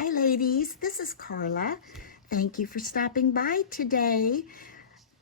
Hi ladies, this is Carla. Thank you for stopping by today.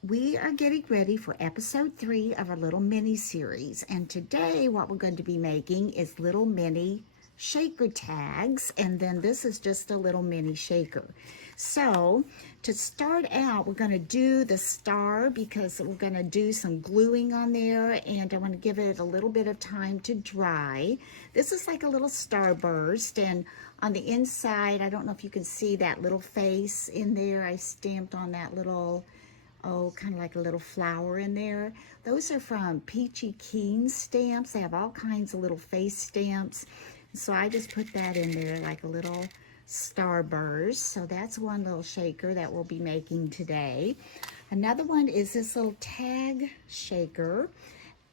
We are getting ready for episode 3 of our little mini series, and today what we're going to be making is little mini shaker tags, and then this is just a little mini shaker. So to start out, we're going to do the star because we're going to do some gluing on there, and I want to give it a little bit of time to dry. This is like a little starburst, and on the inside, I don't know if you can see that little face in there. I stamped on that little, kind of like a little flower in there. Those are from Peachy Keen stamps. They have all kinds of little face stamps. So I just put that in there like a little starburst. So that's one little shaker that we'll be making today. Another one is this little tag shaker.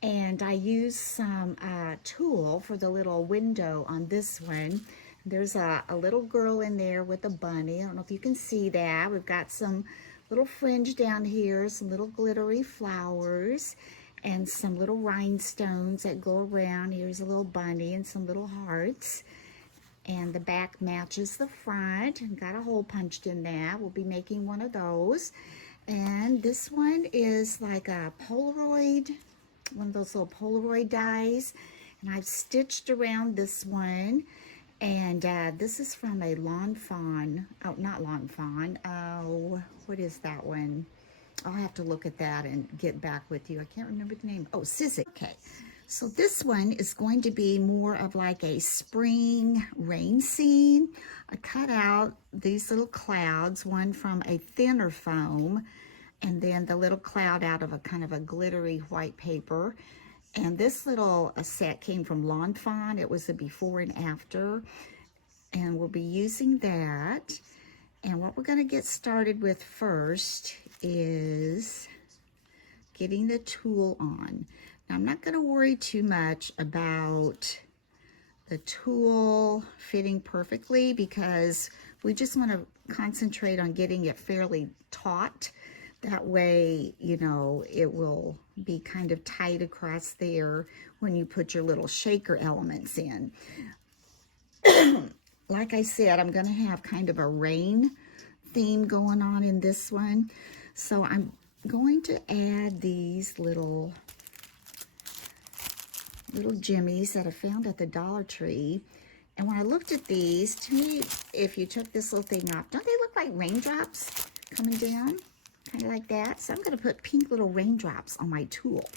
And I used some tulle for the little window on this one. There's a little girl in there with a bunny. I don't know if you can see that. We've got some little fringe down here, some little glittery flowers, and some little rhinestones that go around. Here's a little bunny and some little hearts. And the back matches the front. And got a hole punched in that. We'll be making one of those. And this one is like a Polaroid, one of those little Polaroid dies. And I've stitched around this one. And this is from a Lawn Fawn, not Lawn Fawn, what is that one? I'll have to look at that and get back with you. I can't remember the name. Oh, Sizzix. Okay, so this one is going to be more of like a spring rain scene. I cut out these little clouds, one from a thinner foam, and then the little cloud out of a kind of a glittery white paper. And this little set came from Lawn Fawn. It was a before and after. And we'll be using that. And what we're going to get started with first is getting the tulle on. Now, I'm not going to worry too much about the tulle fitting perfectly because we just want to concentrate on getting it fairly taut. That way, you know, it will be kind of tight across there when you put your little shaker elements in. Like I said, I'm going to have kind of a rain theme going on in this one. So I'm going to add these little jimmies that I found at the Dollar Tree. And when I looked at these, to me, if you took this little thing off, don't they look like raindrops coming down? Kind of like that. So I'm going to put pink little raindrops on my tulle.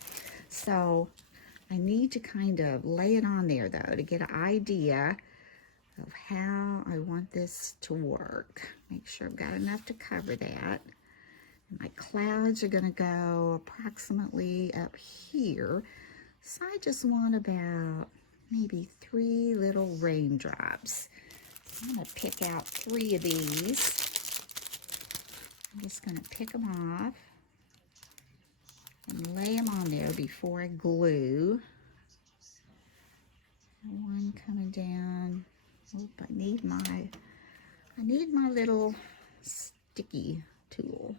So I need to kind of lay it on there though to get an idea of how I want this to work. Make sure I've got enough to cover that. And my clouds are going to go approximately up here. So I just want about maybe 3 little raindrops. I'm going to pick out 3 of these. I'm just going to pick them off and lay them on there before I glue. One coming down. Oop, I need my little sticky tool.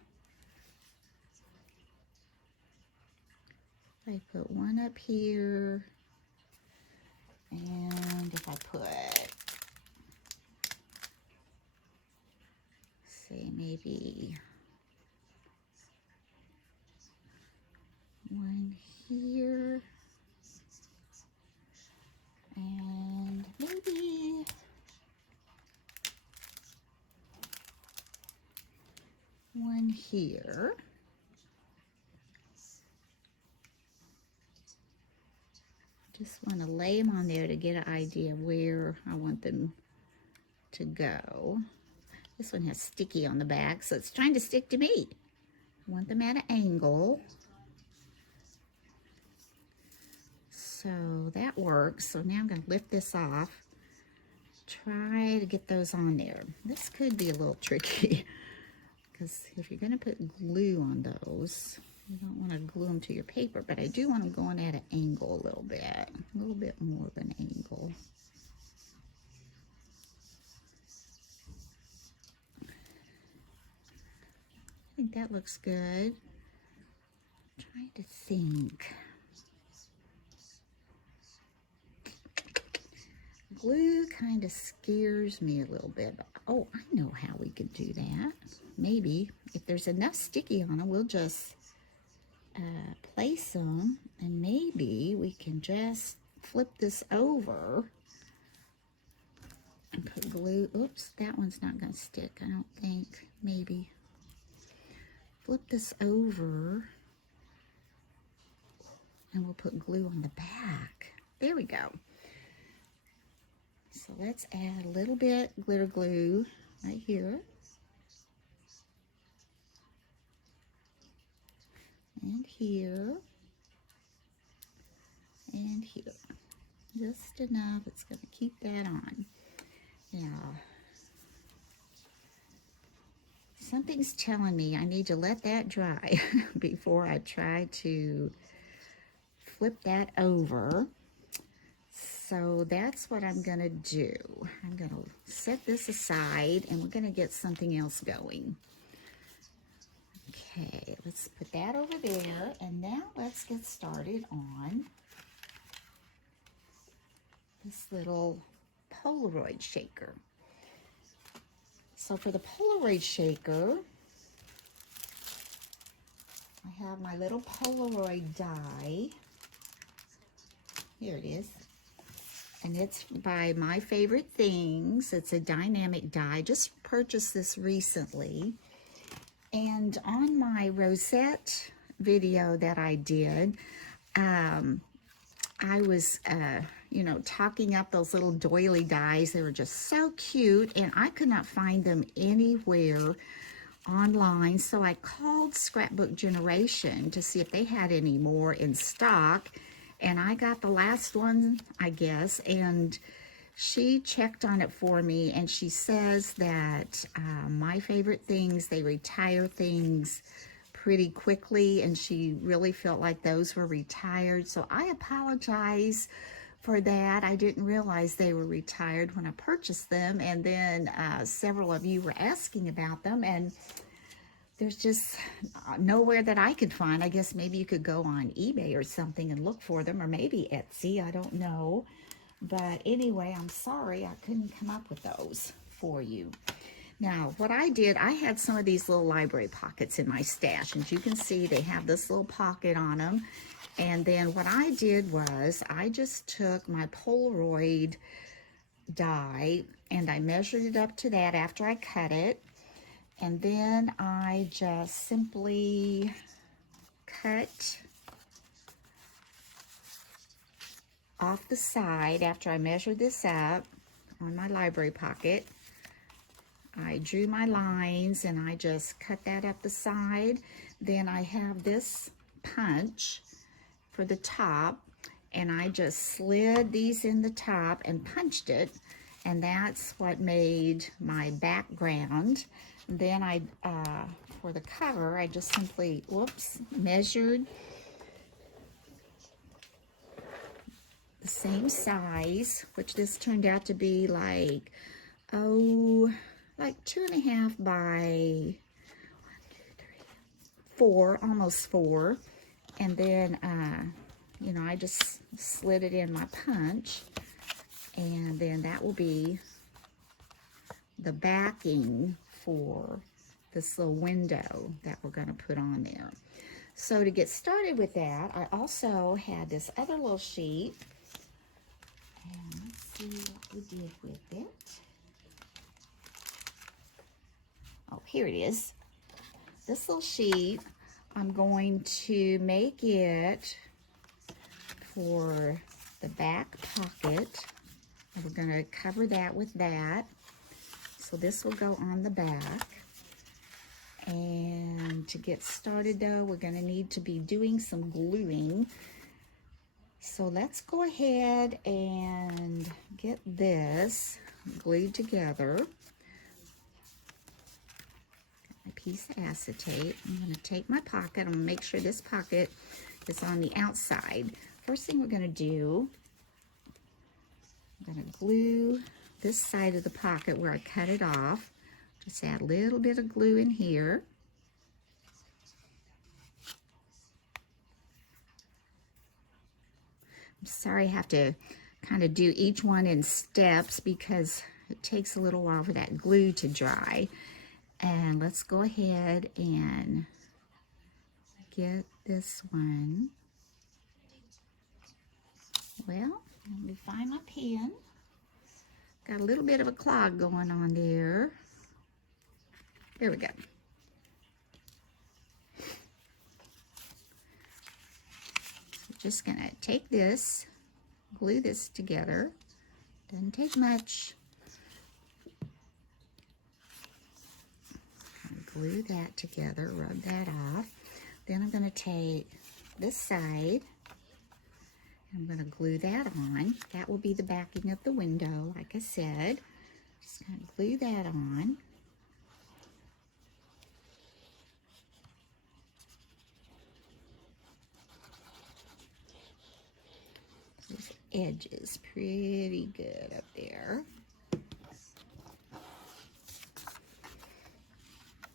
I put one up here, and if I put, say maybe one here, and maybe one here. Just want to lay them on there to get an idea of where I want them to go. This one has sticky on the back, so it's trying to stick to me. I want them at an angle. So that works. So now I'm going to lift this off. Try to get those on there. This could be a little tricky because if you're going to put glue on those, you don't want to glue them to your paper, but I do want them going at an angle a little bit more of an angle. I think that looks good. I'm trying to think. glue kind of scares me a little bit. Oh, I know how we could do that. Maybe if there's enough sticky on them, we'll just place them, and maybe we can just flip this over and put glue. Oops, that one's not going to stick, I don't think. Maybe flip this over and we'll put glue on the back. There we go. So let's add a little bit glitter glue right here. And here. And here. Just enough. It's going to keep that on. Now, something's telling me I need to let that dry before I try to flip that over. So that's what I'm going to do. I'm going to set this aside and we're going to get something else going. Okay, let's put that over there, and now let's get started on this little Polaroid shaker. So for the Polaroid shaker, I have my little Polaroid die. Here it is. And it's by My Favorite Things. It's a dynamic die. Just purchased this recently. And on my rosette video that I did, I was, you know, talking up those little doily dies. They were just so cute, and I could not find them anywhere online. So I called Scrapbook Generation to see if they had any more in stock. And I got the last one, I guess, and she checked on it for me, and she says that My Favorite Things, they retire things pretty quickly, and she really felt like those were retired. So I apologize for that. I didn't realize they were retired when I purchased them, and then several of you were asking about them, and there's just nowhere that I could find. I guess maybe you could go on eBay or something and look for them, or maybe Etsy, I don't know. But anyway, I'm sorry I couldn't come up with those for you. Now, what I did, I had some of these little library pockets in my stash. And as you can see, they have this little pocket on them. And then what I did was I just took my Polaroid die and I measured it up to that after I cut it. And then I just simply cut off the side after I measured this up on my library pocket. I drew my lines and I just cut that up the side. Then I have this punch for the top, and I just slid these in the top and punched it, and that's what made my background. Then I, for the cover, I just simply, measured the same size, which this turned out to be like, like 2.5 by 4, almost 4. And then, you know, I just slid it in my punch, and then that will be the backing for this little window that we're going to put on there. So to get started with that, I also had this other little sheet. And let's see what we did with it. Oh, here it is. This little sheet, I'm going to make it for the back pocket. And we're going to cover that with that. So this will go on the back. And to get started though, we're going to need to be doing some gluing. So let's go ahead and get this glued together. Got my piece of acetate. I'm going to take my pocket. I'm going to make sure this pocket is on the outside. First thing we're going to do, I'm going to glue this side of the pocket where I cut it off. Just add a little bit of glue in here. I'm sorry I have to kind of do each one in steps because it takes a little while for that glue to dry. And let's go ahead and get this one. Well, let me find my pen. Got a little bit of a clog going on there. There we go. So just gonna take this, glue this together. Doesn't take much. Glue that together, rub that off. Then I'm gonna take this side. I'm going to glue that on. That will be the backing of the window, like I said. Just kind of glue that on. Those edges pretty good up there.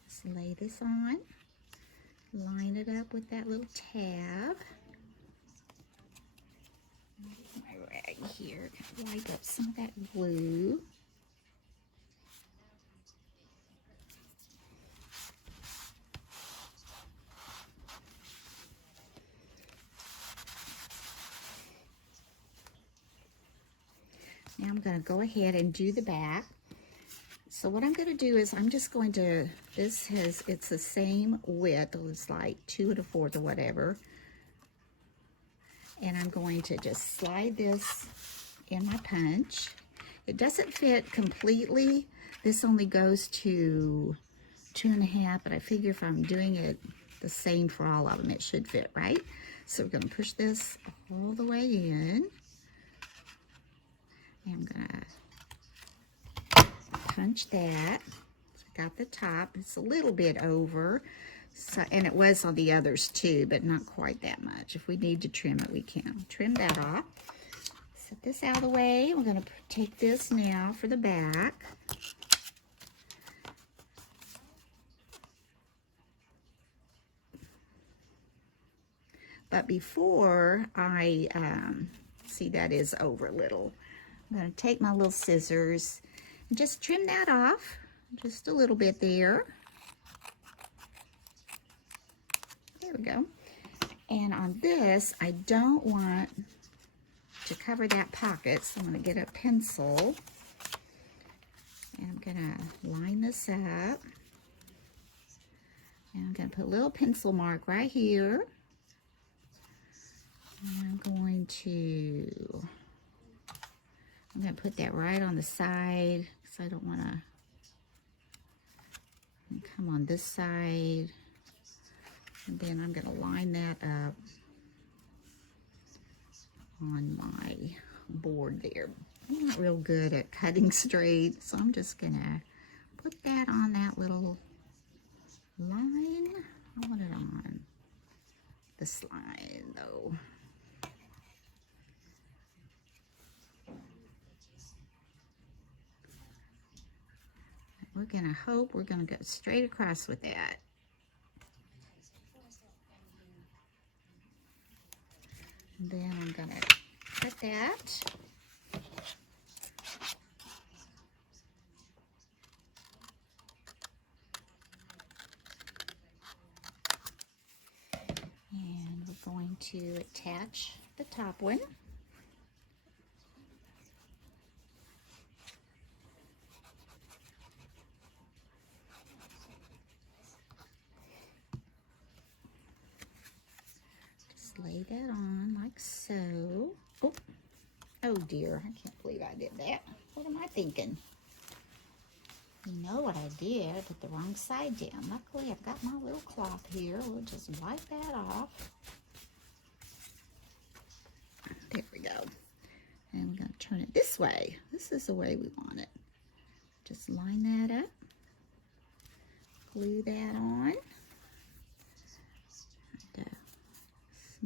Just lay this on. Line it up with that little tab. My rag here, kind of wipe up some of that glue. Now I'm going to go ahead and do the back. So what I'm going to do is I'm just going to, it's the same width, it's like 2 1/4 or whatever. And I'm going to just slide this in my punch. It doesn't fit completely. This only goes to 2 1/2, but I figure if I'm doing it the same for all of them, it should fit, right? So we're going to push this all the way in. And I'm going to punch that. So I got the top. It's a little bit over. So, and it was on the others too, but not quite that much. If we need to trim it, we can. Trim that off. Set this out of the way. We're going to take this now for the back. But before I, see that is over a little, I'm going to take my little scissors and just trim that off. Just a little bit there. There we go. And on this, I don't want to cover that pocket, so I'm going to get a pencil. And I'm going to line this up. And I'm going to put a little pencil mark right here. And I'm going to put that right on the side, because I don't want to come on this side. And then I'm going to line that up on my board there. I'm not real good at cutting straight, so I'm just going to put that on that little line. I want it on this line, though. We're going to hope we're going to go straight across with that. And then I'm going to cut that. And we're going to attach the top one. Lay that on like so. Oh, oh dear, I can't believe I did that. What am I thinking? You know what I did, I put the wrong side down. Luckily, I've got my little cloth here. We'll just wipe that off. There we go. And we're going to turn it this way. This is the way we want it. Just line that up. Glue that on.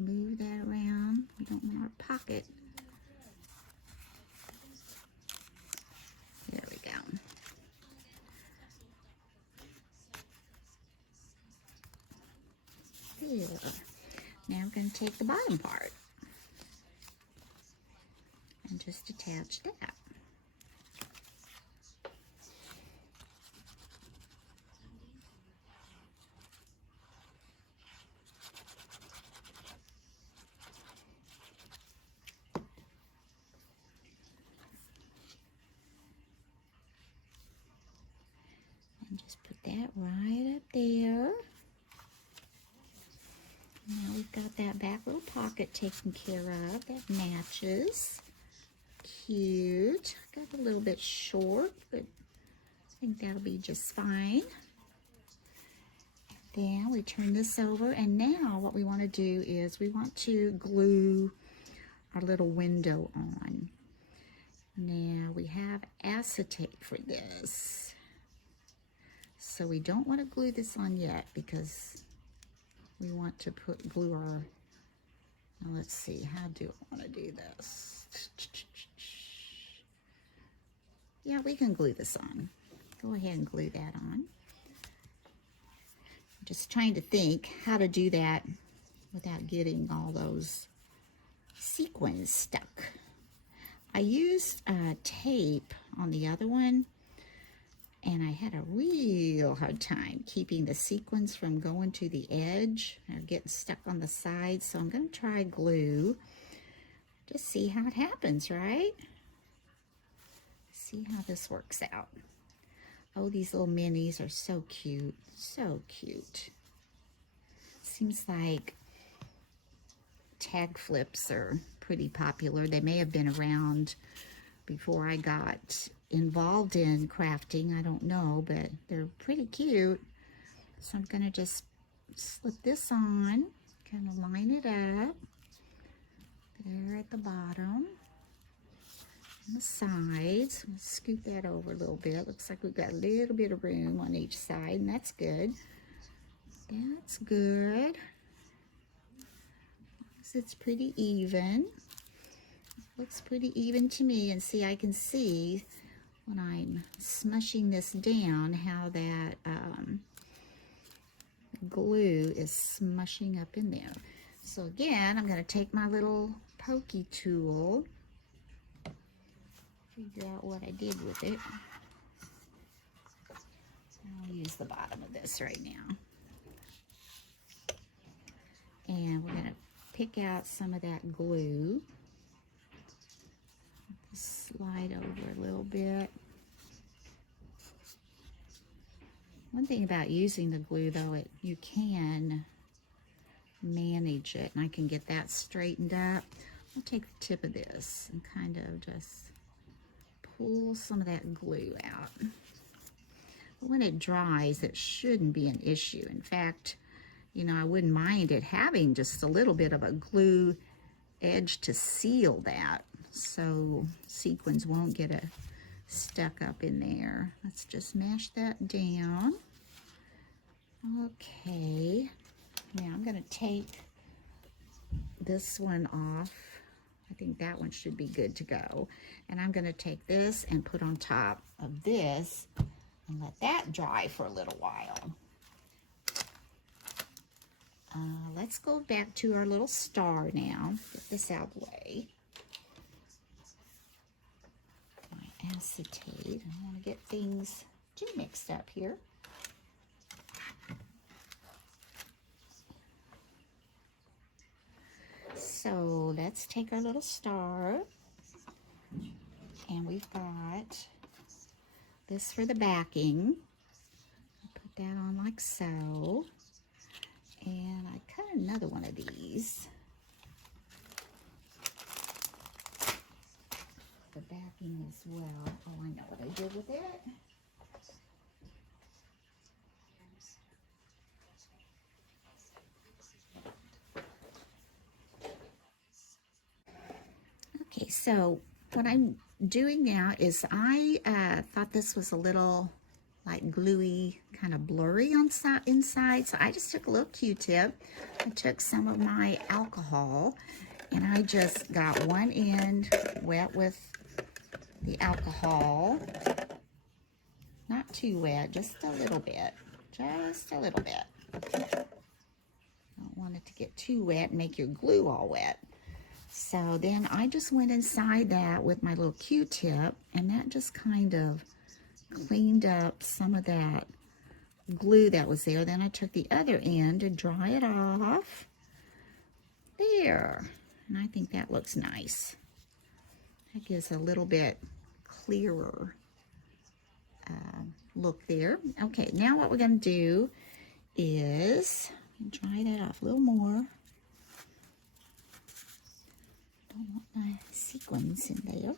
Move that around. We don't want our pocket. There we go. There. Now we're going to take the bottom part and just attach that. And just put that right up there. Now we've got that back little pocket taken care of. That matches. Cute. Got a little bit short, but I think that'll be just fine. Then we turn this over, and now what we want to do is we want to glue our little window on. Now we have acetate for this. So we don't want to glue this on yet because we want to glue our, now let's see, how do I want to do this? Yeah, we can glue this on. Go ahead and glue that on. I'm just trying to think how to do that without getting all those sequins stuck. I used tape on the other one, and I had a real hard time keeping the sequins from going to the edge or getting stuck on the side. So I'm going to try glue. Just see how it happens, right? See how this works out. Oh, these little minis are so cute. So cute. Seems like tag flips are pretty popular. They may have been around before I got involved in crafting, I don't know, but they're pretty cute. So I'm going to just slip this on, kind of line it up there at the bottom, on the sides. Scoot that over a little bit. Looks like we've got a little bit of room on each side, and that's good. That's good. It's pretty even. Looks pretty even to me, and see, I can see when I'm smushing this down how that glue is smushing up in there. So again, I'm going to take my little pokey tool, figure out what I did with it. I'll use the bottom of this right now. And we're going to pick out some of that glue. Slide over a little bit. One thing about using the glue, though, you can manage it, and I can get that straightened up. I'll take the tip of this and kind of just pull some of that glue out. But when it dries, it shouldn't be an issue. In fact, you know, I wouldn't mind it having just a little bit of a glue edge to seal that, so sequins won't get stuck up in there. Let's just mash that down. Okay, now I'm going to take this one off. I think that one should be good to go. And I'm going to take this and put on top of this and let that dry for a little while. Let's go back to our little star now. Get this out of the way. My acetate. I want to get things too mixed up here. So let's take our little star, and we've got this for the backing. Put that on like so. And I cut another one of these. The backing as well. Oh, I know what I did with it. Okay, so what I'm doing now is I thought this was a little like gluey, kind of blurry on inside, so I just took a little Q-tip. I took some of my alcohol, and I just got one end wet with the alcohol. Not too wet, just a little bit. Just a little bit. Don't want it to get too wet and make your glue all wet. So then I just went inside that with my little Q-tip, and that just kind of cleaned up some of that glue that was there. Then I took the other end to dry it off. There. And I think that looks nice. That gives a little bit clearer look there. Okay, now what we're going to do is dry that off a little more. Don't want my sequins in there.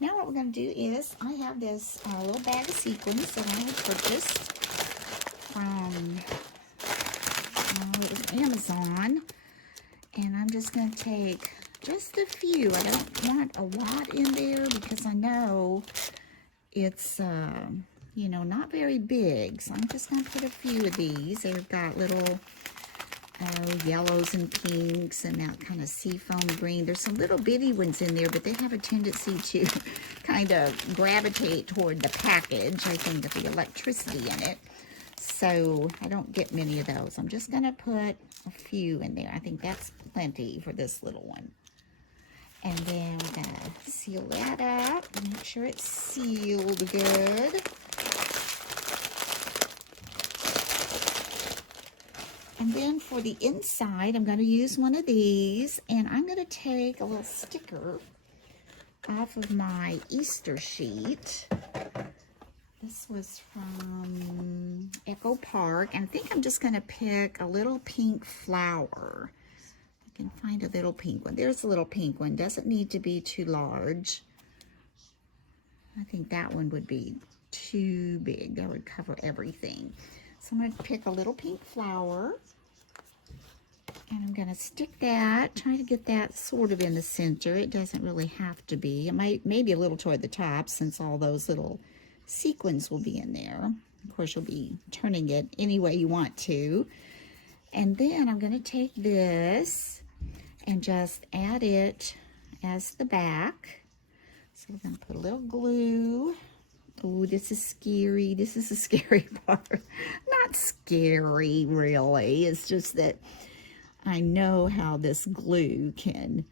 Now what we're going to do is, I have this little bag of sequins that I had purchased from it was Amazon, and I'm just going to take just a few. I don't want a lot in there because I know it's you know, not very big, so I'm just going to put a few of these. They've got little yellows and pinks and that kind of seafoam green. There's some little bitty ones in there, but they have a tendency to kind of gravitate toward the package, I think, of the electricity in it. So I don't get many of those. I'm just going to put a few in there. I think that's plenty for this little one. And then we're going to seal that up and make sure it's sealed good. And then for the inside, I'm going to use one of these, and I'm going to take a little sticker off of my Easter sheet. This was from Echo Park, and I think I'm just going to pick a little pink flower. I can find a little pink one. There's a little pink one. Doesn't need to be too large. I think that one would be too big. That would cover everything. So I'm going to pick a little pink flower, and I'm going to stick that, try to get that sort of in the center. It doesn't really have to be. It might maybe a little toward the top, since all those little sequins will be in there. Of course, you'll be turning it any way you want to. And then I'm going to take this and just add it as the back. So we're going to put a little glue. Oh, this is scary. This is the scary part. Not scary, really. It's just that I know how this glue can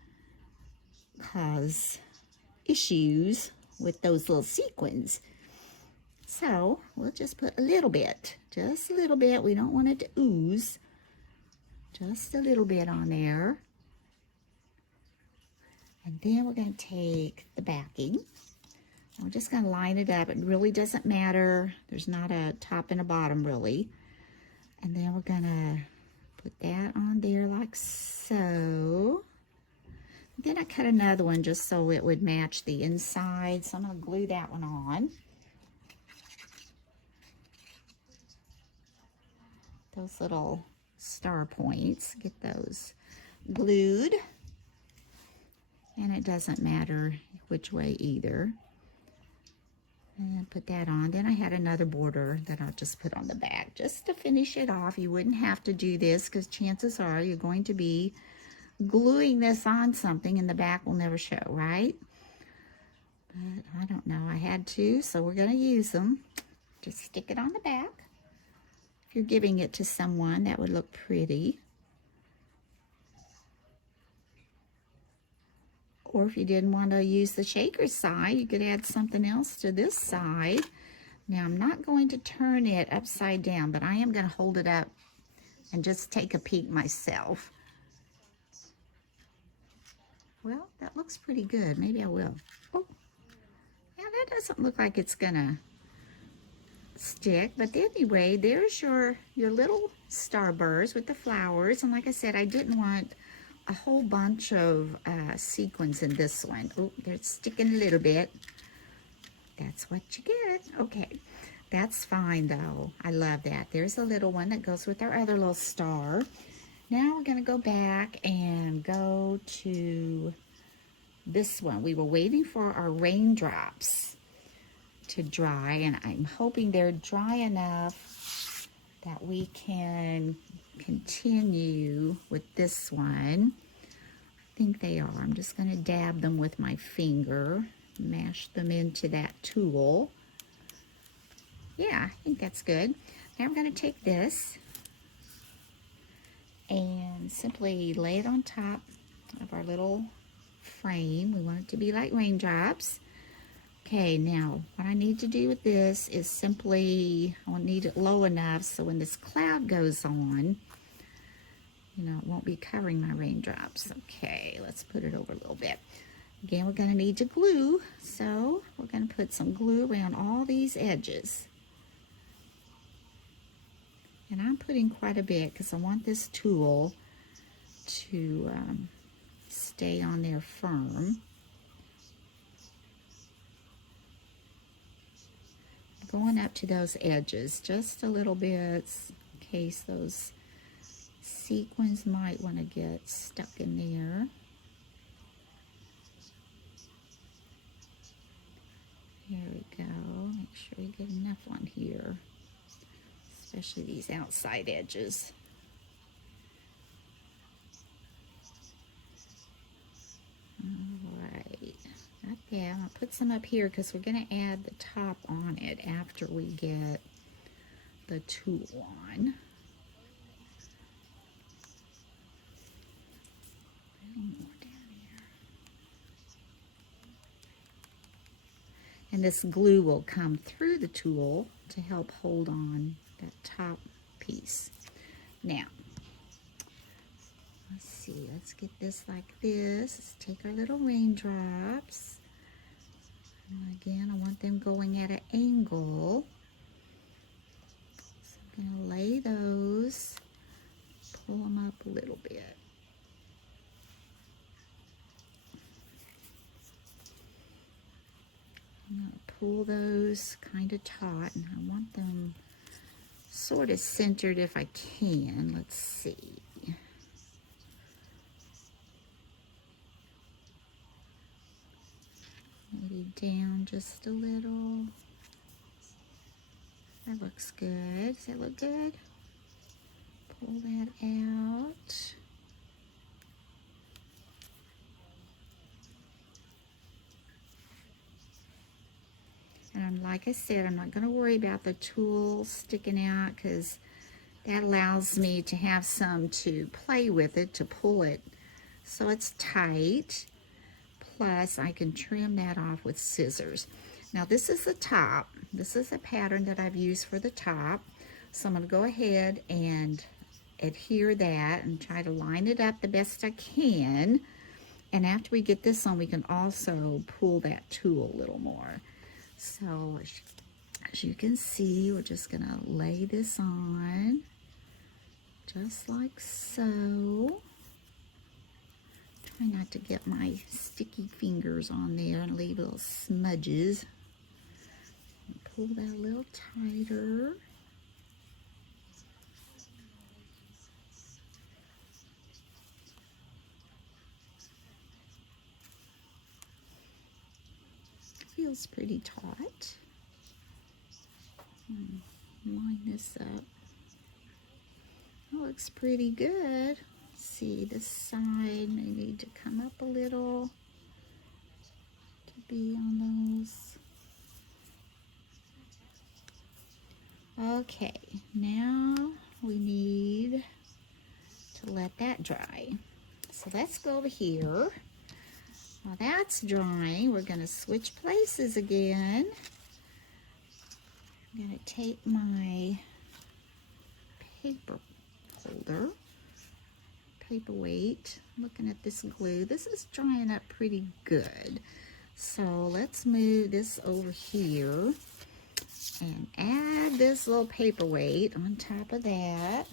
cause issues with those little sequins. So we'll just put a little bit, just a little bit. We don't want it to ooze. Just a little bit on there. And then we're going to take the backing. I'm just going to line it up. It really doesn't matter. There's not a top and a bottom, really. And then we're going to put that on there like so. Then I cut another one just so it would match the inside. So I'm going to glue that one on. Those little star points, get those glued. And it doesn't matter which way either. And put that on. Then I had another border that I'll just put on the back just to finish it off. You wouldn't have to do this because chances are you're going to be gluing this on something and the back will never show, right? But I don't know. I had to, so we're going to use them. Just stick it on the back. If you're giving it to someone, that would look pretty. Or if you didn't want to use the shaker side, you could add something else to this side. Now, I'm not going to turn it upside down, but I am going to hold it up and just take a peek myself. Well, that looks pretty good. Maybe I will. Oh, yeah, that doesn't look like it's going to stick. But anyway, there's your little starburst with the flowers. And like I said, I didn't want a whole bunch of sequins in this one. Oh, they're sticking a little bit. That's what you get. Okay, that's fine though. I love that. There's a little one that goes with our other little star. Now we're going to go back and go to this one. We were waiting for our raindrops to dry, and I'm hoping they're dry enough that we can continue with this one. I think they are. I'm just going to dab them with my finger, mash them into that tool. Yeah, I think that's good. Now I'm going to take this and simply lay it on top of our little frame. We want it to be like raindrops. Okay, now what I need to do with this is simply, I'll need it low enough so when this cloud goes on, it won't be covering my raindrops. Okay, let's put it over a little bit. Again, we're going to need to glue, so we're going to put some glue around all these edges. And I'm putting quite a bit because I want this tool to stay on there firm. Going up to those edges just a little bit in case those sequins might want to get stuck in there. There we go. Make sure you get enough on here, especially these outside edges. Alright, got that. I'm going to put some up here because we're going to add the top on it after we get the tool on. A little more down here. And this glue will come through the tool to help hold on that top piece. Now, let's see, let's get this like this. Let's take our little raindrops. And again, I want them going at an angle. So I'm going to lay those, pull them up a little bit. I'm going to pull those kind of taut, and I want them sort of centered if I can. Let's see. Maybe down just a little. That looks good. Does that look good? Pull that out. And like I said, I'm not going to worry about the tool sticking out because that allows me to have some to play with it, to pull it so it's tight. Plus, I can trim that off with scissors. Now, this is the top. This is a pattern that I've used for the top. So I'm going to go ahead and adhere that and try to line it up the best I can. And after we get this on, we can also pull that tool a little more. So, as you can see, we're just going to lay this on, just like so. Try not to get my sticky fingers on there and leave little smudges. Pull that a little tighter. Feels pretty taut. Line this up. That looks pretty good. Let's see, this side may need to come up a little to be on those. Okay, now we need to let that dry. So let's go over here. While that's drying, we're going to switch places again. I'm going to take my paper holder, paperweight, looking at this glue. This is drying up pretty good. So let's move this over here and add this little paperweight on top of that.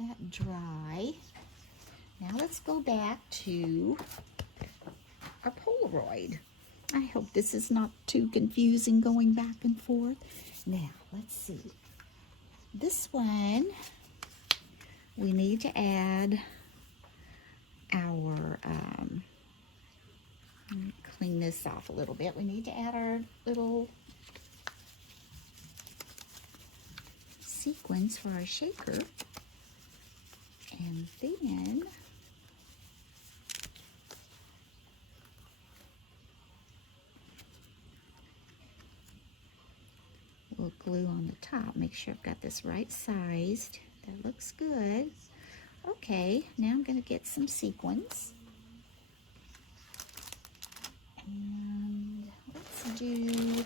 That dry. Now let's go back to our Polaroid. I hope this is not too confusing going back and forth. Now, let's see. This one, we need to add our, let me clean this off a little bit. We need to add our little sequins for our shaker. And then we'll glue on the top. Make sure I've got this right sized. That looks good. Okay, now I'm going to get some sequins. And let's do,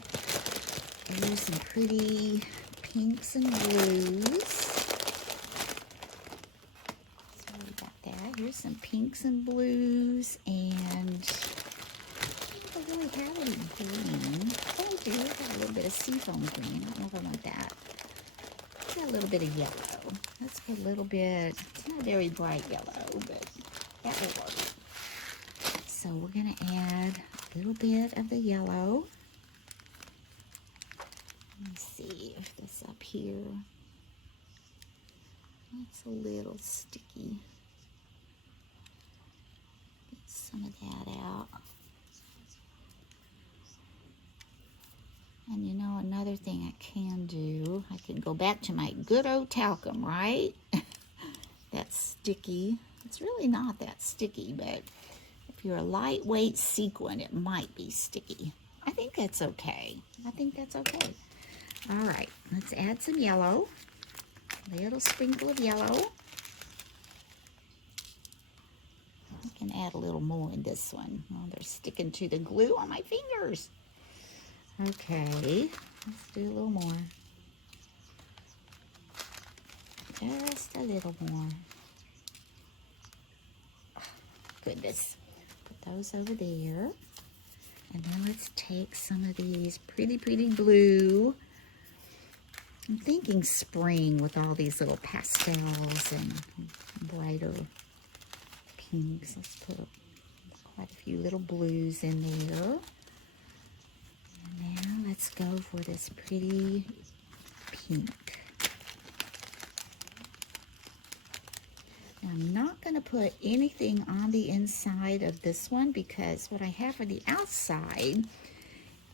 there's some pretty pinks and blues. So we got that. Here's some pinks and blues, and I don't really have any green. Oh, I do. I got a little bit of seafoam green. I don't know if I want that. Got a little bit of yellow. Let's put a little bit, it's not very bright yellow, but that will work. So we're going to add a little bit of the yellow. Let me see if this up here, it's a little sticky. Get some of that out. And you know, another thing I can do, I can go back to my good old talcum, right? That's sticky. It's really not that sticky, but if you're a lightweight sequin, it might be sticky. I think that's okay. I think that's okay. All right, let's add some yellow. A little sprinkle of yellow. I can add a little more in this one. Oh, they're sticking to the glue on my fingers. Okay, let's do a little more. Just a little more. Oh, goodness. Put those over there. And then let's take some of these pretty, pretty blue. I'm thinking spring with all these little pastels and brighter pinks. Let's put quite a few little blues in there. And now let's go for this pretty pink. Now I'm not going to put anything on the inside of this one because what I have for the outside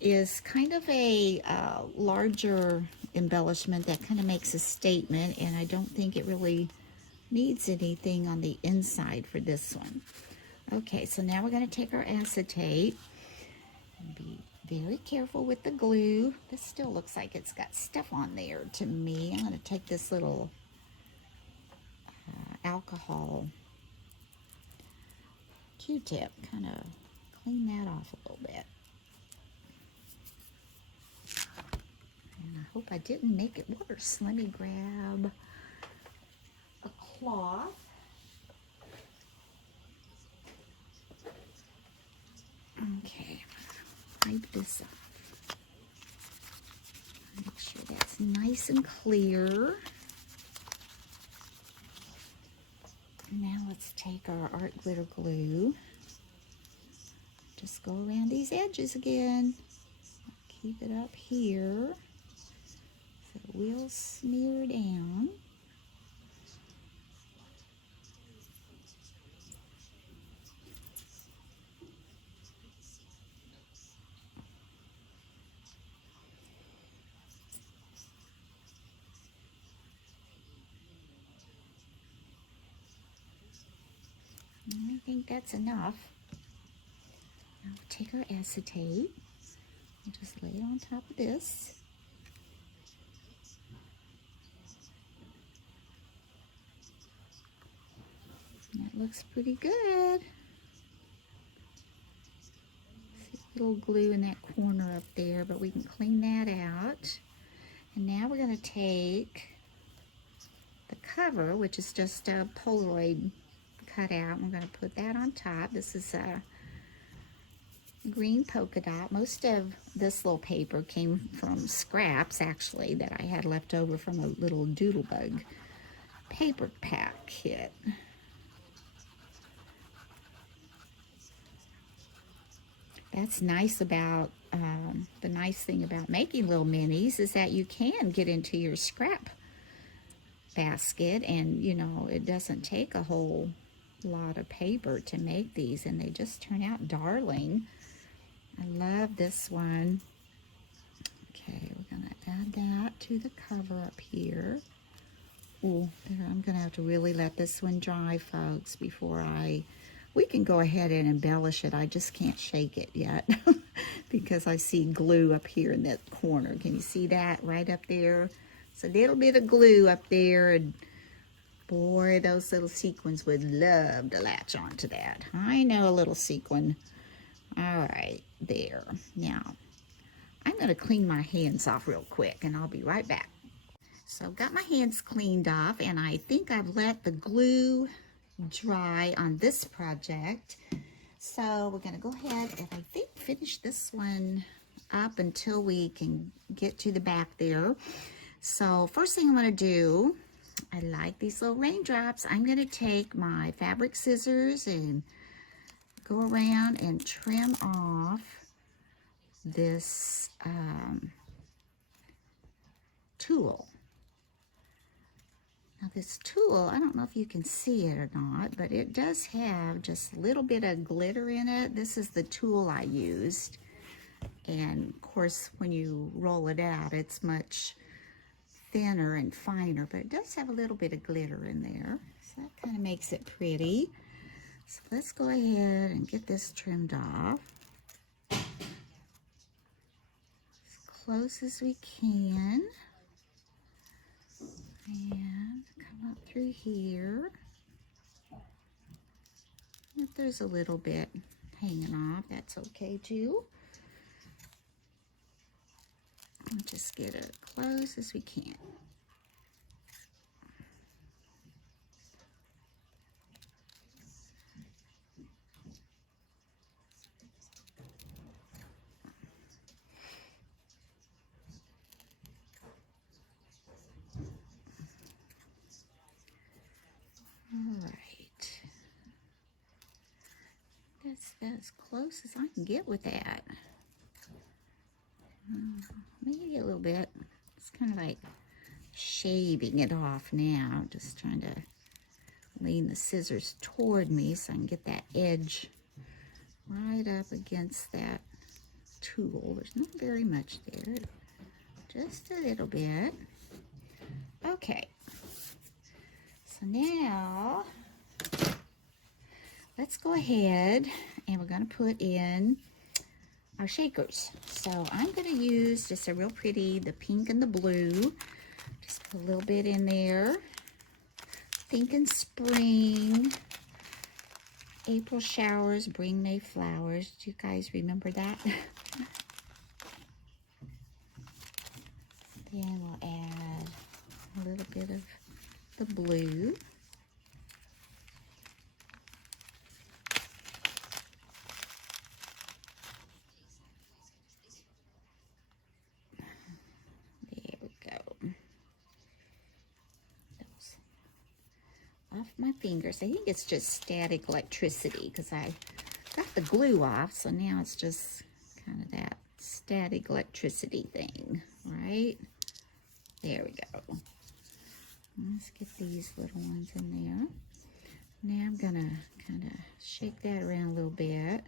is kind of a larger embellishment that kind of makes a statement, and I don't think it really needs anything on the inside for this one. Okay, so now we're going to take our acetate and be very careful with the glue. This still looks like it's got stuff on there to me. I'm going to take this little alcohol Q-tip, kind of clean that off a little bit. And I hope I didn't make it worse. Let me grab a cloth. Okay, wipe this up. Make sure that's nice and clear. Now let's take our art glitter glue. Just go around these edges again. Keep it up here so it will smear down. I think that's enough. Now we'll take our acetate and just lay it on top of this. And that looks pretty good. See a little glue in that corner up there, but we can clean that out. And now we're going to take the cover, which is just a Polaroid cut out. I'm going to put that on top. This is a green polka dot. Most of this little paper came from scraps, actually, that I had left over from a little Doodlebug paper pack kit. That's nice about, the nice thing about making little minis is that you can get into your scrap basket and, you know, it doesn't take a whole lot of paper to make these, and they just turn out darling. I love this one. Okay, we're gonna add that to the cover up here. Oh, there, I'm gonna have to really let this one dry, folks, before we can go ahead and embellish it. I just can't shake it yet because I see glue up here in that corner. Can you see that right up there? It's a little bit of glue up there, and boy, those little sequins would love to latch onto that. I know a little sequin All right, there. Now, I'm going to clean my hands off real quick, and I'll be right back. So I've got my hands cleaned off, and I think I've let the glue dry on this project. So we're going to go ahead and I think finish this one up until we can get to the back there. So first thing I'm going to do, I like these little raindrops. I'm going to take my fabric scissors and go around and trim off this tulle. Now this tulle, I don't know if you can see it or not, but it does have just a little bit of glitter in it. This is the tulle I used. And of course, when you roll it out, it's much thinner and finer, but it does have a little bit of glitter in there. So that kind of makes it pretty. So let's go ahead and get this trimmed off as close as we can. And come up through here. If there's a little bit hanging off, that's okay too. We'll just get it close as we can. All right. That's as close as I can get with that. Maybe a little bit. It's kind of like shaving it off now. Just trying to lean the scissors toward me so I can get that edge right up against that tulle. There's not very much there. Just a little bit. Okay. So now, let's go ahead and we're going to put in our shakers. So I'm going to use just a real pretty, the pink and the blue. Just put a little bit in there. Thinking spring. April showers bring May flowers. Do you guys remember that? Then we'll add a little bit of the blue. There we go. Those off my fingers. I think it's just static electricity because I got the glue off, so now it's just kind of that static electricity thing, right? There we go. Let's get these little ones in there. Now I'm gonna kind of shake that around a little bit.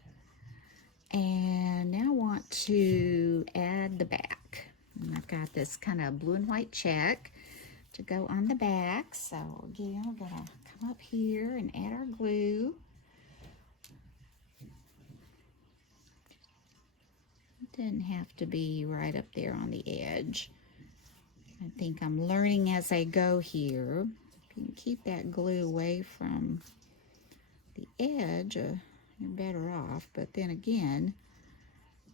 And now I want to add the back. And I've got this kind of blue and white check to go on the back. So again, we're gonna come up here and add our glue. It doesn't have to be right up there on the edge. I think I'm learning as I go here. If you can keep that glue away from the edge, you're better off. But then again,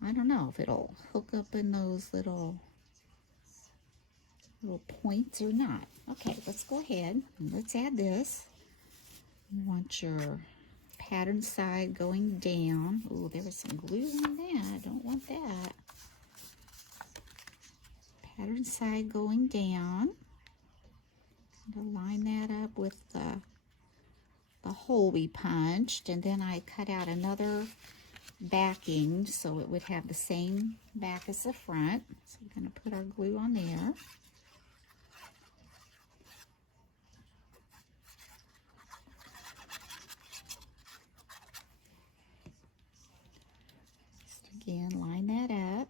I don't know if it'll hook up in those little points or not. Okay, let's go ahead and let's add this. You want your pattern side going down. Oh, there was some glue on that. I don't want that. Pattern side going down. I'll line that up with the hole we punched, and then I cut out another backing so it would have the same back as the front. So we're going to put our glue on there. Just again, line that up.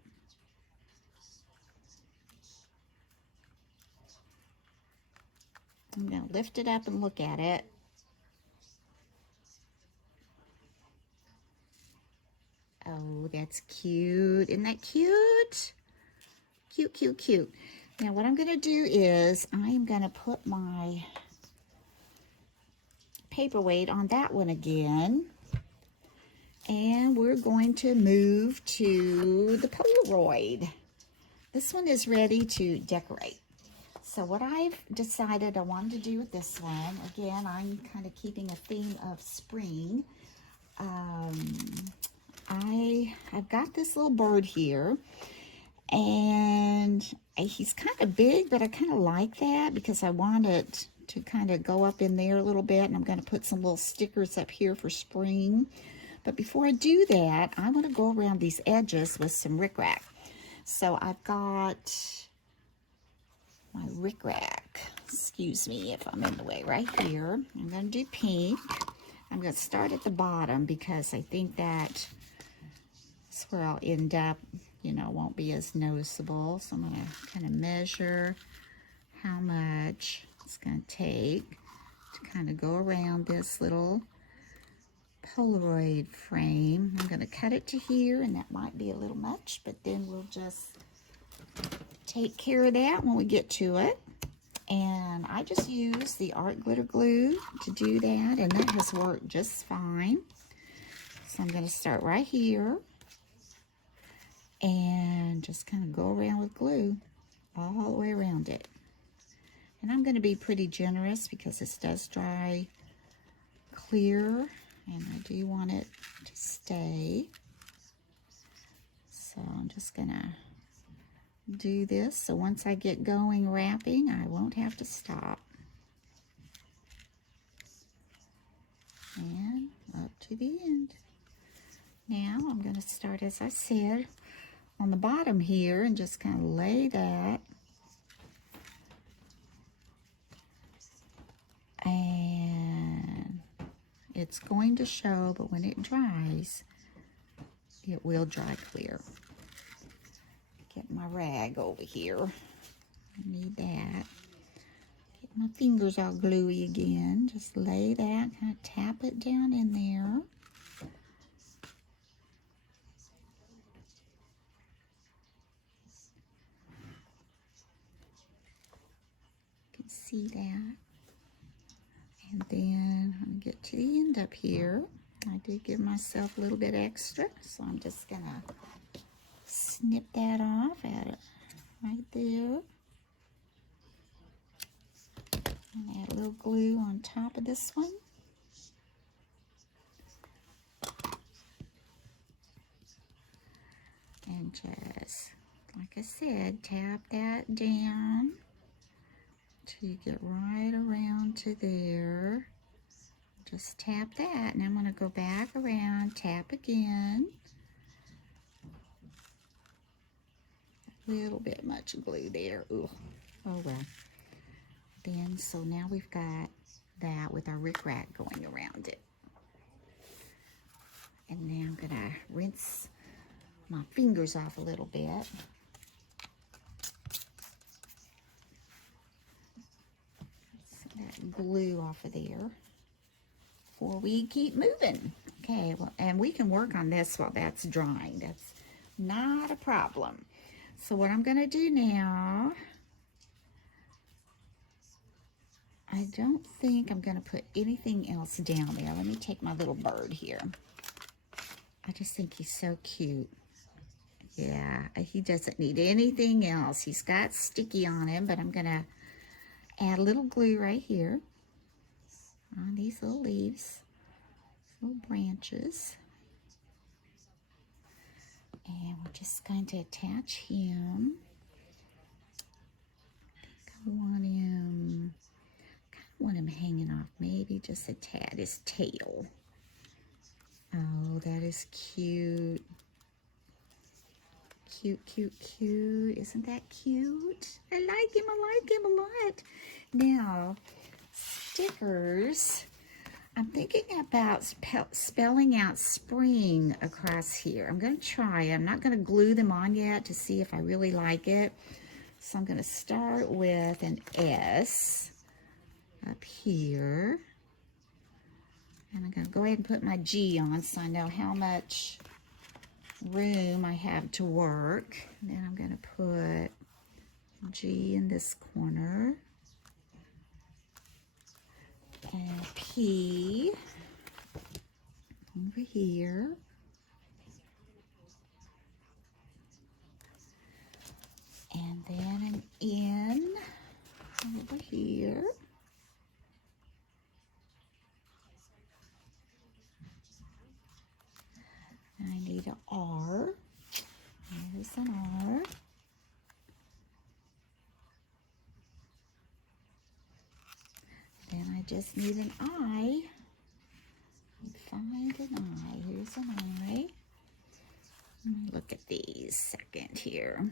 I'm going to lift it up and look at it. Oh, that's cute. Isn't that cute? Cute, cute, cute. Now what I'm going to do is I'm going to put my paperweight on that one again. And we're going to move to the Polaroid. This one is ready to decorate. So what I've decided I wanted to do with this one, again, I'm kind of keeping a theme of spring. I've got this little bird here, and he's kind of big, but I kind of like that because I want it to kind of go up in there a little bit, and I'm going to put some little stickers up here for spring. But before I do that, I want to go around these edges with some rickrack. So I've got my rickrack, excuse me if I'm in the way, right here. I'm going to do pink. I'm going to start at the bottom because I think that's where I'll end up, you know, won't be as noticeable. So I'm going to kind of measure how much it's going to take to kind of go around this little Polaroid frame. I'm going to cut it to here, and that might be a little much, but then we'll just take care of that when we get to it. And I just use the art glitter glue to do that, and that has worked just fine. So I'm going to start right here and just kind of go around with glue all the way around it. And I'm going to be pretty generous because this does dry clear, and I do want it to stay. So I'm just going to do this, so once I get going wrapping, I won't have to stop. And up to the end. Now I'm going to start, as I said, on the bottom here and just kind of lay that. And it's going to show, but when it dries, it will dry clear. Get my rag over here. I need that. Get my fingers all gluey again. Just lay that, kind of tap it down in there. You can see that. And then I'm going to get to the end up here. I did give myself a little bit extra, so I'm just going to snip that off at it right there. And add a little glue on top of this one. And just, like I said, tap that down till you get right around to there. Just tap that, and I'm going to go back around, tap again. A little bit much glue there. Ooh. Oh well. Then, so now we've got that with our rickrack going around it. And now I'm going to rinse my fingers off a little bit. Get that glue off of there before we keep moving. Okay, well, and we can work on this while that's drying. That's not a problem. So what I'm going to do now, I don't think I'm going to put anything else down there. Let me take my little bird here. I just think he's so cute. Yeah, he doesn't need anything else. He's got sticky on him, but I'm going to add a little glue right here on these little leaves, little branches. And we're just going to attach him. I want him hanging off maybe just a tad, his tail. Oh, that is cute. Cute, cute, cute. Isn't that cute? I like him a lot. Now, stickers. I'm thinking about spelling out spring across here. I'm going to try. I'm not going to glue them on yet to see if I really like it. So I'm going to start with an S up here. And I'm going to go ahead and put my G on so I know how much room I have to work. And then I'm going to put G in this corner. And P over here. then an in over here. I need an R. Here's an R. Then I just need an I. Find an I. Here's an I. Let me look at these second here.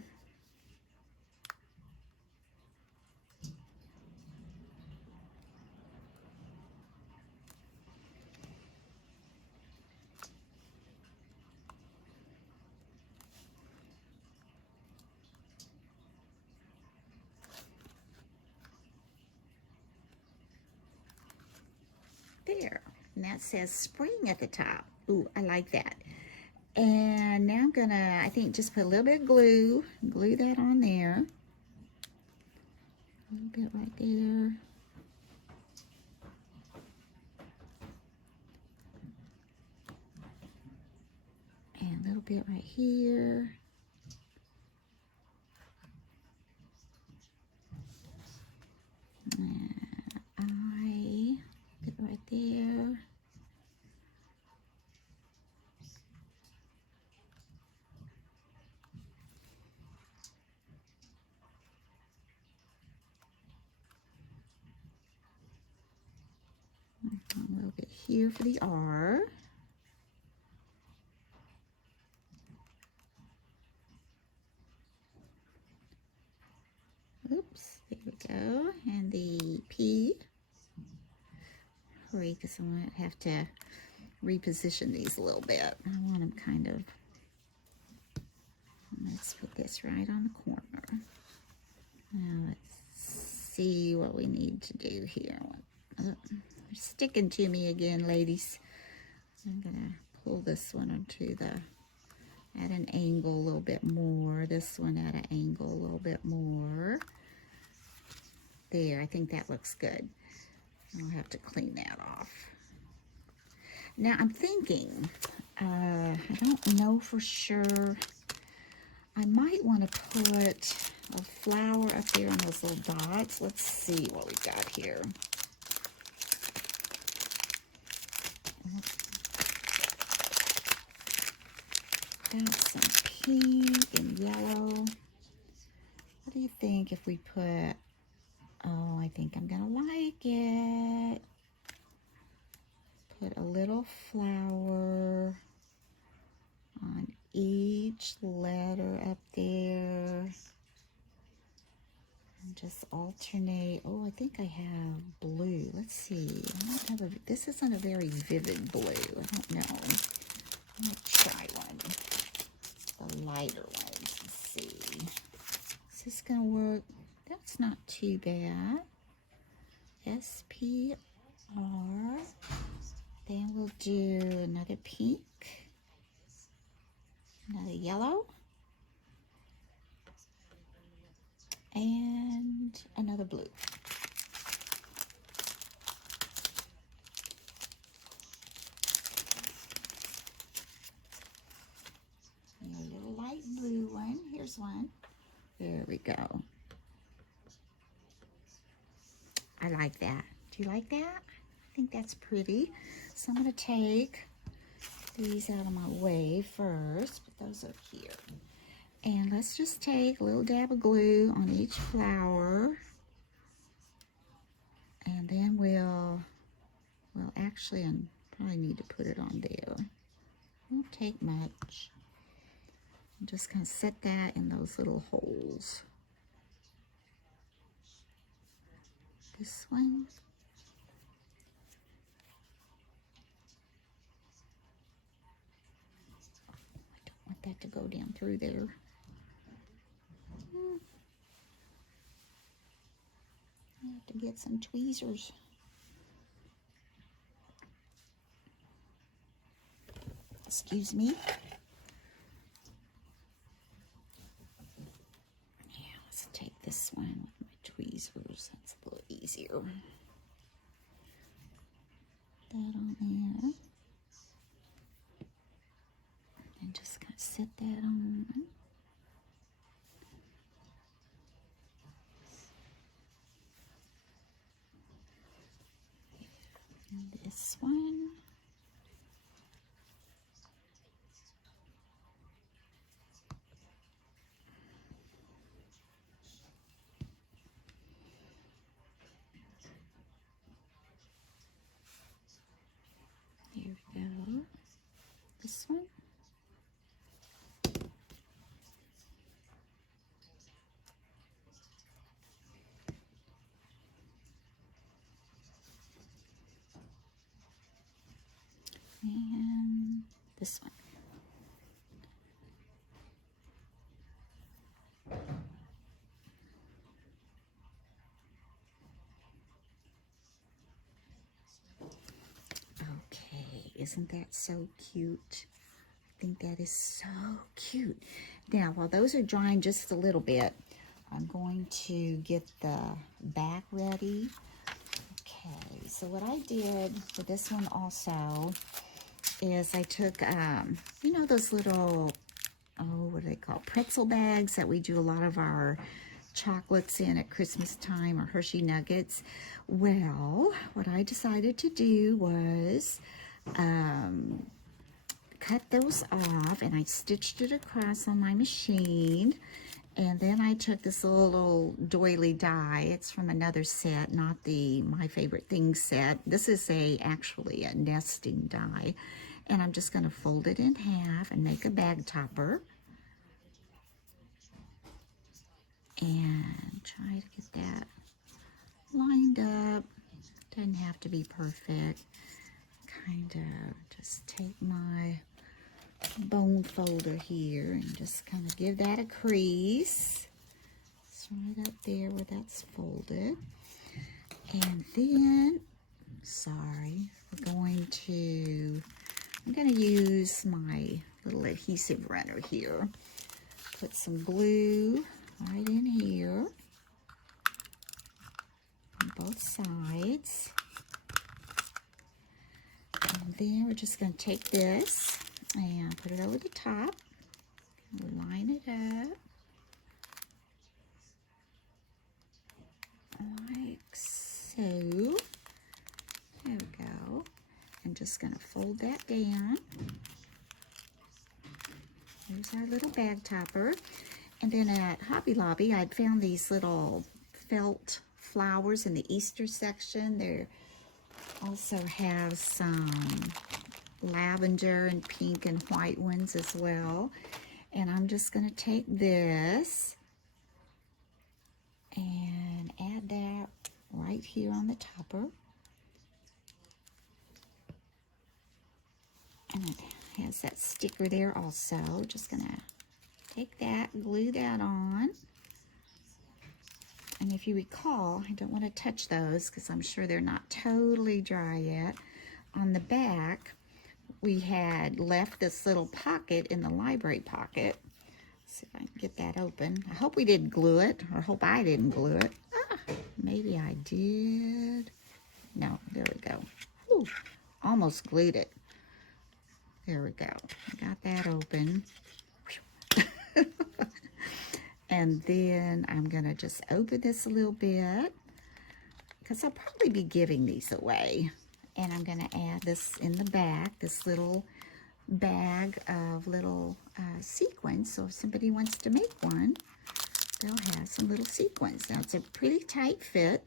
There, and that says spring at the top. Ooh, I like that. And now I'm gonna, I think, just put a little bit of glue that on there. A little bit right there. And a little bit right here. And bit right there. A little bit here for the R. Oops, there we go. And the P. Hurry, because I'm going to have to reposition these a little bit. I want them kind of, let's put this right on the corner. Now let's see what we need to do here. They're sticking to me again, ladies. I'm gonna pull this one onto the, at an angle a little bit more. This one at an angle a little bit more. There, I think that looks good. I'll have to clean that off. Now I'm thinking, I don't know for sure. I might want to put a flower up there on those little dots. Let's see what we got here. Got some pink and yellow. What do you think if we put, oh, I think I'm gonna like it. Put a little flower on each letter up there. And just alternate. Oh, I think I have blue. Let's see. I don't have a, this isn't a very vivid blue. I don't know. I might try one. The lighter ones. Let's see. Is this gonna work? That's not too bad. SPR. Then we'll do another pink, another yellow, and another blue. And a little light blue one. Here's one. There we go. I like that. Do you like that? I think that's pretty. So I'm going to take these out of my way first. Put those up here. And let's just take a little dab of glue on each flower. And then we'll actually, I probably need to put it on there. Won't take much. I'm just going to set that in those little holes. This one. I don't want that to go down through there. I have to get some tweezers. Excuse me. Yeah, let's take this one with my tweezers. That's a little easier. That on there. And just kind of set that on. this one. Here we go. This one. And this one. Okay, isn't that so cute? I think that is so cute. Now, while those are drying just a little bit, I'm going to get the back ready. Okay, so what I did for this one also is I took, you know, those little, oh, what do they call, pretzel bags that we do a lot of our chocolates in at Christmas time, or Hershey Nuggets. Well, what I decided to do was cut those off, and I stitched it across on my machine. And then I took this little doily die. It's from another set, not the My Favorite Things set. This is actually a nesting die. And I'm just going to fold it in half and make a bag topper. And try to get that lined up. Doesn't have to be perfect. Kind of just take my bone folder here and just kind of give that a crease. It's right up there where that's folded. And then, I'm going to use my little adhesive runner here. Put some glue right in here on both sides. And then we're just going to take this and put it over the top. Line it up like so. There we go. I'm just going to fold that down. There's our little bag topper. And then at Hobby Lobby, I'd found these little felt flowers in the Easter section. They also have some lavender and pink and white ones as well. And I'm just going to take this and add that right here on the topper. And it has that sticker there also. Just going to take that, glue that on. And if you recall, I don't want to touch those because I'm sure they're not totally dry yet. On the back, we had left this little pocket in the library pocket. Let's see if I can get that open. I hope we didn't glue it, or hope I didn't glue it. Maybe I did. No, there we go. Whew, almost glued it. There we go. I got that open. And then I'm going to just open this a little bit because I'll probably be giving these away. And I'm going to add this in the back, this little bag of little sequins. So if somebody wants to make one, they'll have some little sequins. Now it's a pretty tight fit.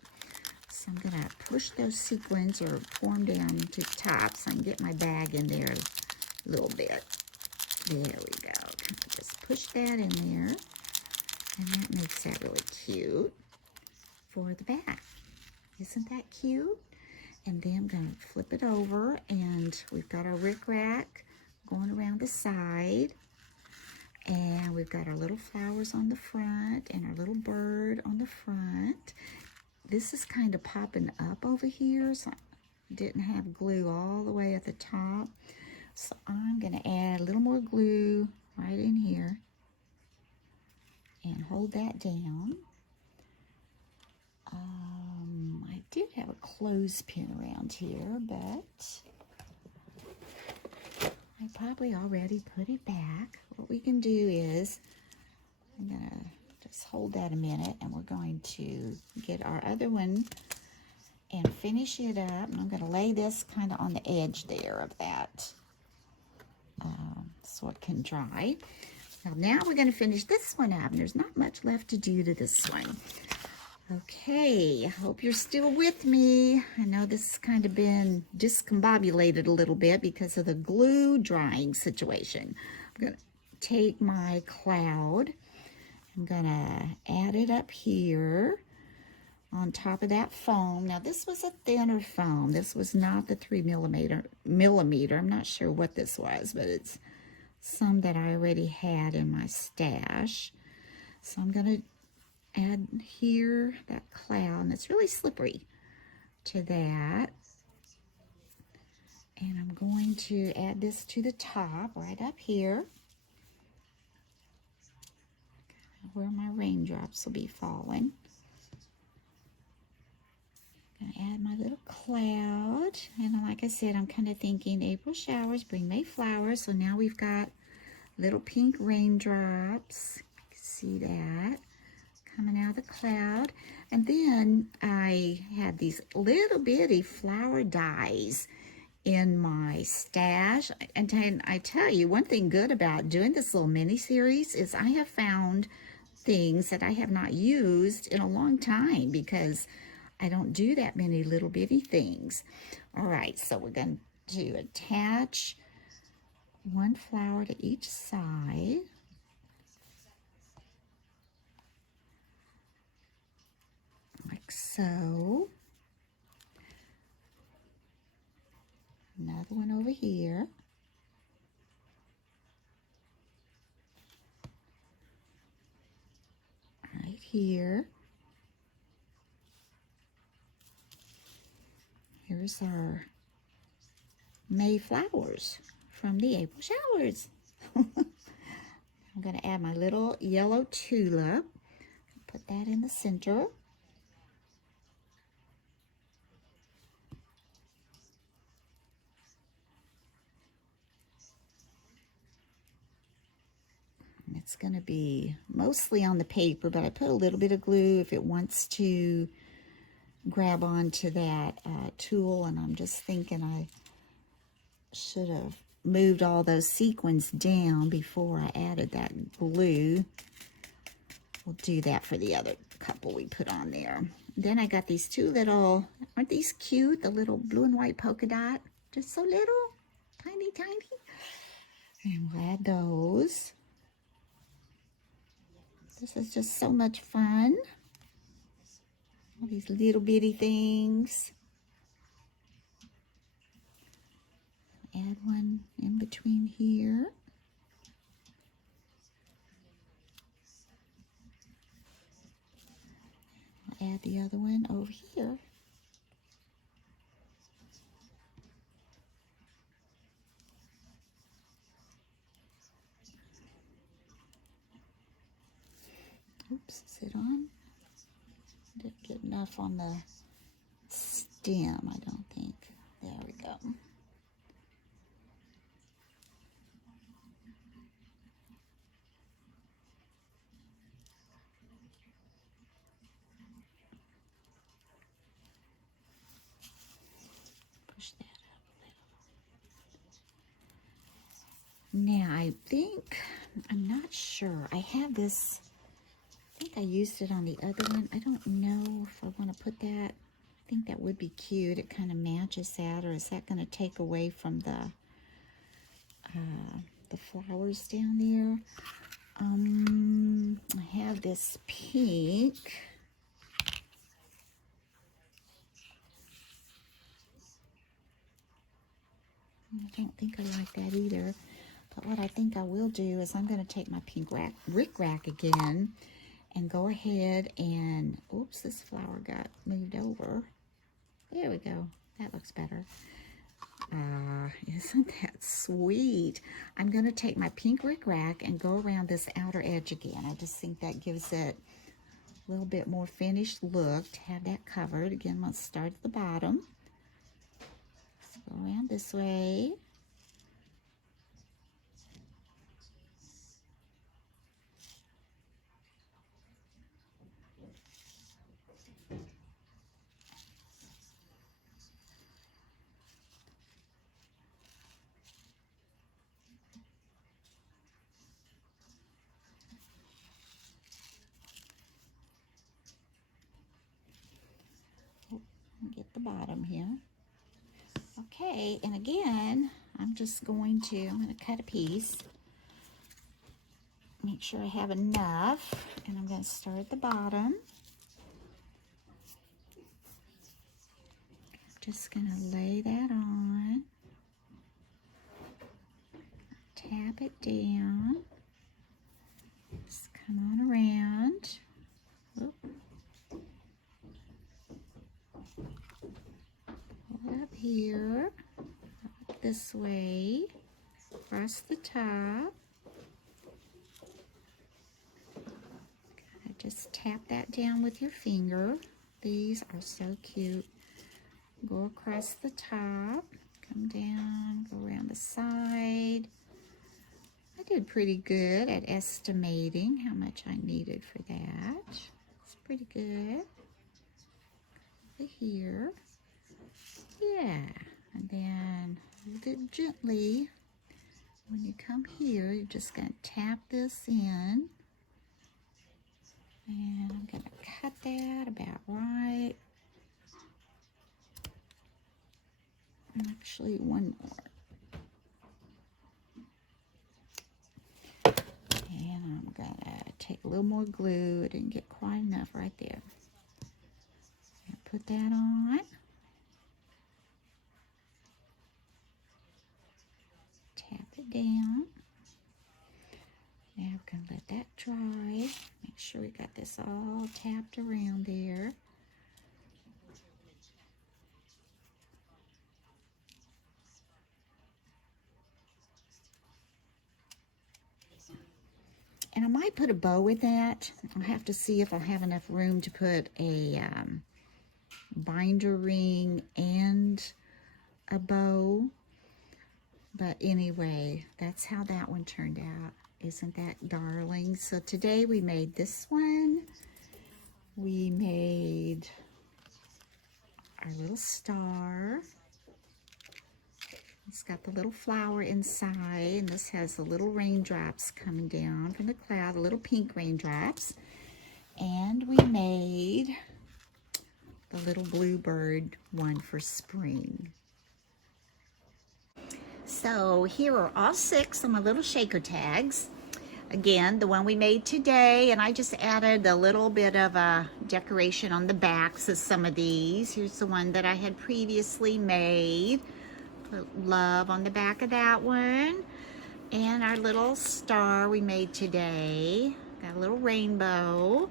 So I'm going to push those sequins or pour them down to the top so I can get my bag in there a little bit. There we go. Kind of just push that in there. And that makes that really cute for the back. Isn't that cute? And then I'm going to flip it over, and we've got our rickrack going around the side. And we've got our little flowers on the front and our little bird on the front. This is kind of popping up over here, so I didn't have glue all the way at the top. So I'm going to add a little more glue right in here and hold that down. I did have a clothespin around here, but I probably already put it back. What we can do is, I'm going to just hold that a minute, and we're going to get our other one and finish it up. And I'm going to lay this kind of on the edge there of that so it can dry. Now we're going to finish this one up. There's not much left to do to this one. Okay, I hope you're still with me. I know this has kind of been discombobulated a little bit because of the glue drying situation. I'm going to take my cloud. I'm going to add it up here on top of that foam. Now this was a thinner foam. This was not the 3 millimeter. I'm not sure what this was, but it's some that I already had in my stash. So I'm going to add here that cloud, and it's really slippery, to that. And I'm going to add this to the top right up here where my raindrops will be falling. I'm gonna add my little cloud, and like I said, I'm kind of thinking April showers bring May flowers. So now we've got little pink raindrops. You can see that coming out of the cloud. And then I had these little bitty flower dies in my stash. And I tell you, one thing good about doing this little mini series is I have found things that I have not used in a long time because I don't do that many little bitty things. All right, so we're going to attach one flower to each side. Like so. Another one over here. Right here. Here's our May flowers from the April showers. I'm going to add my little yellow tulip. Put that in the center. It's going to be mostly on the paper, but I put a little bit of glue if it wants to grab onto that tool. And I'm just thinking I should have moved all those sequins down before I added that glue. We'll do that for the other couple we put on there. Then I got these two little, aren't these cute? The little blue and white polka dot. Just so little, tiny, tiny. And we'll add those. This is just so much fun. All these little bitty things. Add one in between here. I'll add the other one over here. Oops, is it on? Didn't get enough on the stem, I don't think. There we go. Push that up a little. Now, I think, I'm not sure. I have this, I think I used it on the other one. I don't know if I want to put that. I think that would be cute. It kind of matches that, or is that going to take away from the flowers down there? I have this pink. I don't think I like that either. But what I think I will do is I'm going to take my pink Rick Rack again and go ahead and, oops, this flower got moved over. There we go. That looks better. Isn't that sweet? I'm going to take my pink Rick Rack and go around this outer edge again. I just think that gives it a little bit more finished look to have that covered. Again, let's start at the bottom. Let's go around this way. bottom here. Okay, and again, I'm going to cut a piece. Make sure I have enough, and I'm going to start at the bottom. Just going to lay that on. Tap it down. Just come on around. Oop. Pull it up here. Up this way. Across the top. Just tap that down with your finger. These are so cute. Go across the top, come down, go around the side. I did pretty good at estimating how much I needed for that. It's pretty good. Over here. Yeah, and then hold it gently. When you come here, you're just going to tap this in. And I'm going to cut that about right. Actually, one more. And I'm going to take a little more glue. It didn't get quite enough right there. And put that on. Tap it down. Now we're going to let that dry. Make sure we got this all tapped around there. And I might put a bow with that. I'll have to see if I'll have enough room to put a binder ring and a bow. But anyway, that's how that one turned out. Isn't that darling? So today we made this one. We made our little star. It's got the little flower inside, and this has the little raindrops coming down from the cloud, the little pink raindrops. And we made the little bluebird one for spring. So here are all 6 of my little shaker tags. Again, the one we made today, and I just added a little bit of a decoration on the backs of some of these. Here's the one that I had previously made. Put love on the back of that one. And our little star we made today. Got a little rainbow.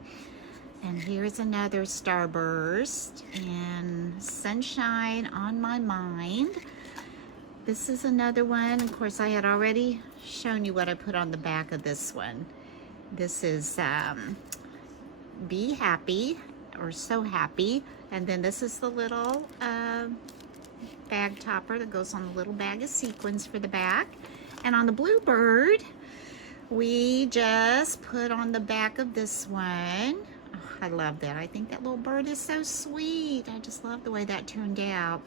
And here's another starburst. And sunshine on my mind. This is another one. Of course, I had already shown you what I put on the back of this one. This is Be Happy, or So Happy. And then this is the little bag topper that goes on the little bag of sequins for the back. And on the bluebird, we just put on the back of this one. Oh, I love that. I think that little bird is so sweet. I just love the way that turned out.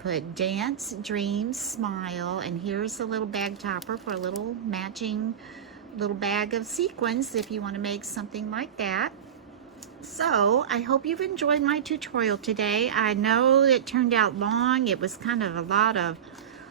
Put Dance, Dream, Smile, and here's the little bag topper for a little matching little bag of sequins if you want to make something like that. So I hope you've enjoyed my tutorial today. I know it turned out long. It was kind of a lot of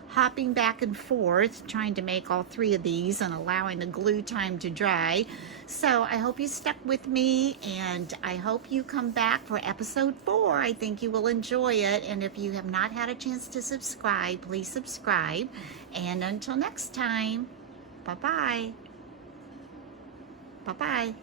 hopping back and forth trying to make all 3 of these and allowing the glue time to dry. So I hope you stuck with me, and I hope you come back for episode 4. I think you will enjoy it, and if you have not had a chance to subscribe, please subscribe. And until next time, bye-bye. Bye-bye.